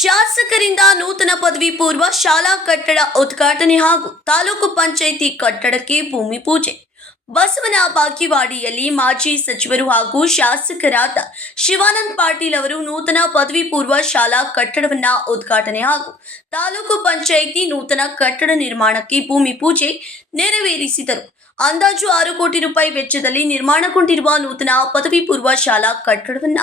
ಶಾಸಕರಿಂದ ನೂತನ ಪದವಿ ಪೂರ್ವ ಶಾಲಾ ಕಟ್ಟಡ ಉದ್ಘಾಟನೆ ಹಾಗೂ ತಾಲೂಕು ಪಂಚಾಯಿತಿ ಕಟ್ಟಡಕ್ಕೆ ಭೂಮಿ ಪೂಜೆ. ಬಸವನ ಬಾಗೇವಾಡಿಯಲ್ಲಿ ಮಾಜಿ ಸಚಿವರು ಹಾಗೂ ಶಾಸಕರಾದ ಶಿವಾನಂದ ಪಾಟೀಲ್ ಅವರು ನೂತನ ಪದವಿ ಪೂರ್ವ ಶಾಲಾ ಕಟ್ಟಡವನ್ನ ಉದ್ಘಾಟನೆ ಹಾಗೂ ತಾಲೂಕು ಪಂಚಾಯಿತಿ ನೂತನ ಕಟ್ಟಡ ನಿರ್ಮಾಣಕ್ಕೆ ಭೂಮಿ ಪೂಜೆ ನೆರವೇರಿಸಿದರು. ಅಂದಾಜು 6 ಕೋಟಿ ರೂಪಾಯಿ ವೆಚ್ಚದಲ್ಲಿ ನಿರ್ಮಾಣಗೊಂಡಿರುವ ನೂತನ ಪದವಿ ಪೂರ್ವ ಶಾಲಾ ಕಟ್ಟಡವನ್ನ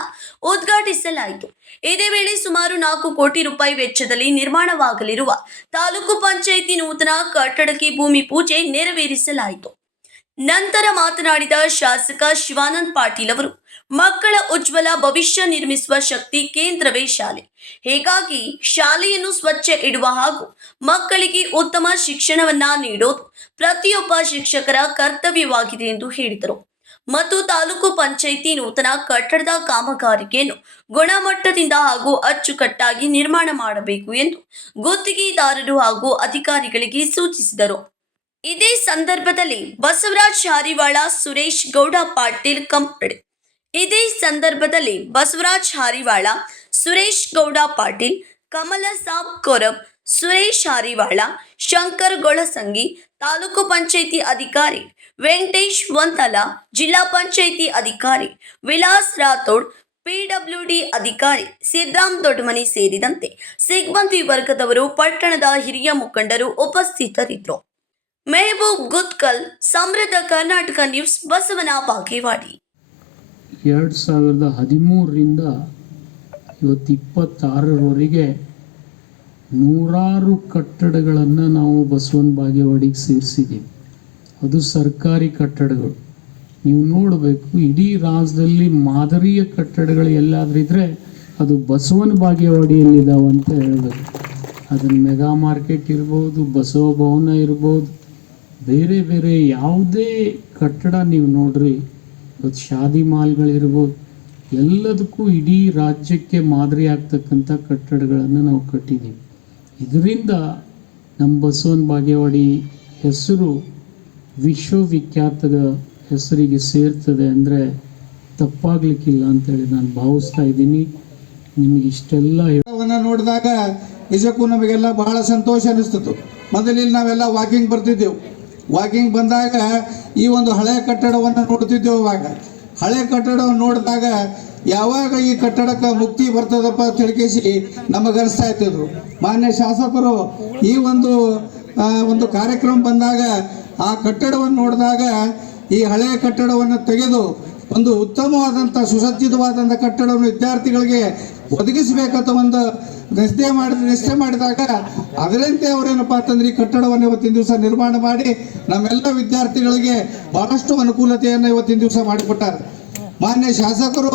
ಉದ್ಘಾಟಿಸಲಾಯಿತು. ಇದೇ ವೇಳೆ ಸುಮಾರು 4 ಕೋಟಿ ರೂಪಾಯಿ ವೆಚ್ಚದಲ್ಲಿ ನಿರ್ಮಾಣವಾಗಲಿರುವ ತಾಲೂಕು ಪಂಚಾಯಿತಿ ನೂತನ ಕಟ್ಟಡಕ್ಕೆ ಭೂಮಿ ಪೂಜೆ ನೆರವೇರಿಸಲಾಯಿತು. ನಂತರ ಮಾತನಾಡಿದ ಶಾಸಕ ಶಿವಾನಂದ ಪಾಟೀಲ್ ಅವರು, ಮಕ್ಕಳ ಉಜ್ವಲ ಭವಿಷ್ಯ ನಿರ್ಮಿಸುವ ಶಕ್ತಿ ಕೇಂದ್ರವೇ ಶಾಲೆ. ಹೀಗಾಗಿ ಶಾಲೆಯನ್ನು ಸ್ವಚ್ಛ ಇಡುವ ಹಾಗೂ ಮಕ್ಕಳಿಗೆ ಉತ್ತಮ ಶಿಕ್ಷಣವನ್ನ ನೀಡೋದು ಪ್ರತಿಯೊಬ್ಬ ಶಿಕ್ಷಕರ ಕರ್ತವ್ಯವಾಗಿದೆ ಎಂದು ಹೇಳಿದರು. ಮತ್ತು ತಾಲೂಕು ಪಂಚಾಯಿತಿ ನೂತನ ಕಟ್ಟಡದ ಕಾಮಗಾರಿಕೆಯನ್ನು ಗುಣಮಟ್ಟದಿಂದ ಹಾಗೂ ಅಚ್ಚುಕಟ್ಟಾಗಿ ನಿರ್ಮಾಣ ಮಾಡಬೇಕು ಎಂದು ಗುತ್ತಿಗೆದಾರರು ಹಾಗೂ ಅಧಿಕಾರಿಗಳಿಗೆ ಸೂಚಿಸಿದರು. ಇದೇ ಸಂದರ್ಭದಲ್ಲಿ ಬಸವರಾಜ್ ಹಾರಿವಾಳ, ಸುರೇಶ್ ಗೌಡ ಪಾಟೀಲ್ ಕಂಪಡೆ ಸುರೇಶ್ ಗೌಡ ಪಾಟೀಲ್, ಕಮಲ ಸಾಬ್ ಕೊರಬ್, ಸುರೇಶ್ ಹಾರಿವಾಳ, ಶಂಕರ್ ಗೊಳಸಂಗಿ, ತಾಲೂಕು ಪಂಚಾಯಿತಿ ಅಧಿಕಾರಿ ವೆಂಕಟೇಶ್ ವಂತಲ, ಜಿಲ್ಲಾ ಪಂಚಾಯಿತಿ ಅಧಿಕಾರಿ ವಿಲಾಸ್ ರಾಥೋಡ್, ಪಿಡಬ್ಲ್ಯೂಡಿ ಅಧಿಕಾರಿ ಸಿದ್ದರಾಮ್ ದೊಡ್ಡಮನಿ ಸೇರಿದಂತೆ ಸಿಬ್ಬಂದಿ ವರ್ಗದವರು, ಪಟ್ಟಣದ ಹಿರಿಯ ಮುಖಂಡರು ಉಪಸ್ಥಿತರಿದ್ದರು. ಮೆಹಬೂಬ್ ಗುತ್ಕಲ್, ಸಮೃದ್ಧ ಕರ್ನಾಟಕ ನ್ಯೂಸ್, ಬಸವನ ಬಾಗೇವಾಡಿ. 2013ರಿಂದ ಇವತ್ತು 26ರವರೆಗೆ ನೂರಾರು ಕಟ್ಟಡಗಳನ್ನು ನಾವು ಬಸವನ ಬಾಗೇವಾಡಿಗೆ ಸೇರಿಸಿದ್ದೀವಿ. ಅದು ಸರ್ಕಾರಿ ಕಟ್ಟಡಗಳು. ನೀವು ನೋಡಬೇಕು, ಇಡೀ ರಾಜ್ಯದಲ್ಲಿ ಮಾದರಿಯ ಕಟ್ಟಡಗಳು ಎಲ್ಲಾದ್ರಿದ್ರೆ ಅದು ಬಸವನ ಬಾಗೇವಾಡಿಯಲ್ಲಿದ್ದಾವೆ ಅಂತ ಹೇಳಬೇಕು. ಅದನ್ನು ಮೆಗಾ ಮಾರ್ಕೆಟ್ ಇರ್ಬೋದು, ಬಸವ ಭವನ ಇರ್ಬೋದು, ಬೇರೆ ಬೇರೆ ಯಾವುದೇ ಕಟ್ಟಡ ನೀವು ನೋಡ್ರಿ, ಇವತ್ತು ಶಾದಿ ಮಾಲ್ಗಳಿರ್ಬೋದು, ಎಲ್ಲದಕ್ಕೂ ಇಡೀ ರಾಜ್ಯಕ್ಕೆ ಮಾದರಿ ಆಗ್ತಕ್ಕಂಥ ಕಟ್ಟಡಗಳನ್ನು ನಾವು ಕಟ್ಟಿದ್ದೀವಿ. ಇದರಿಂದ ನಮ್ಮ ಬಸವನ ಬಾಗೇವಾಡಿ ಹೆಸರು ವಿಶ್ವವಿಖ್ಯಾತದ ಹೆಸರಿಗೆ ಸೇರ್ತದೆ ಅಂದರೆ ತಪ್ಪಾಗ್ಲಿಕ್ಕಿಲ್ಲ ಅಂತೇಳಿ ನಾನು ಭಾವಿಸ್ತಾ ಇದ್ದೀನಿ. ನಿಮಗೆ ಇಷ್ಟೆಲ್ಲ ನೋಡಿದಾಗ ನಿಜಕ್ಕೂ ನಮಗೆಲ್ಲ ಬಹಳ ಸಂತೋಷ ಅನಿಸ್ತಿತ್ತು. ಮೊದಲಿಲ್ಲಿ ನಾವೆಲ್ಲ ವಾಕಿಂಗ್ ಬರ್ತಿದ್ದೆವು. ವಾಕಿಂಗ್ ಬಂದಾಗ ಈ ಒಂದು ಹಳೆಯ ಕಟ್ಟಡವನ್ನು ನೋಡ್ತಿದ್ದೆವು. ಅವಾಗ ಹಳೆ ಕಟ್ಟಡವನ್ನು ನೋಡಿದಾಗ ಯಾವಾಗ ಈ ಕಟ್ಟಡಕ್ಕೆ ಮುಕ್ತಿ ಬರ್ತದಪ್ಪ ಅಂತ ಹೇಳಿಕೇಸಿ ನಮಗೆ ಅನಿಸ್ತಾ ಇರ್ತಿದ್ರು. ಮಾನ್ಯ ಶಾಸಕರು ಈ ಒಂದು ಕಾರ್ಯಕ್ರಮ ಬಂದಾಗ ಆ ಕಟ್ಟಡವನ್ನು ನೋಡಿದಾಗ ಈ ಹಳೆಯ ಕಟ್ಟಡವನ್ನು ತೆಗೆದು ಒಂದು ಉತ್ತಮವಾದಂಥ ಸುಸಜ್ಜಿತವಾದಂಥ ಕಟ್ಟಡವನ್ನು ವಿದ್ಯಾರ್ಥಿಗಳಿಗೆ ಒದಗಿಸಬೇಕಂತ ಒಂದು ನಿಶ್ಚಯ ಮಾಡಿದಾಗ ಅದರಂತೆ ಅವರೇನಪ್ಪ ಅಂತಂದ್ರೆ ಈ ಕಟ್ಟಡವನ್ನು ಇವತ್ತಿನ ದಿವಸ ನಿರ್ಮಾಣ ಮಾಡಿ ನಮ್ಮೆಲ್ಲ ವಿದ್ಯಾರ್ಥಿಗಳಿಗೆ ಬಹಳಷ್ಟು ಅನುಕೂಲತೆಯನ್ನು ಇವತ್ತಿನ ದಿವಸ ಮಾಡಿಕೊಟ್ಟಾರೆ. ಮಾನ್ಯ ಶಾಸಕರು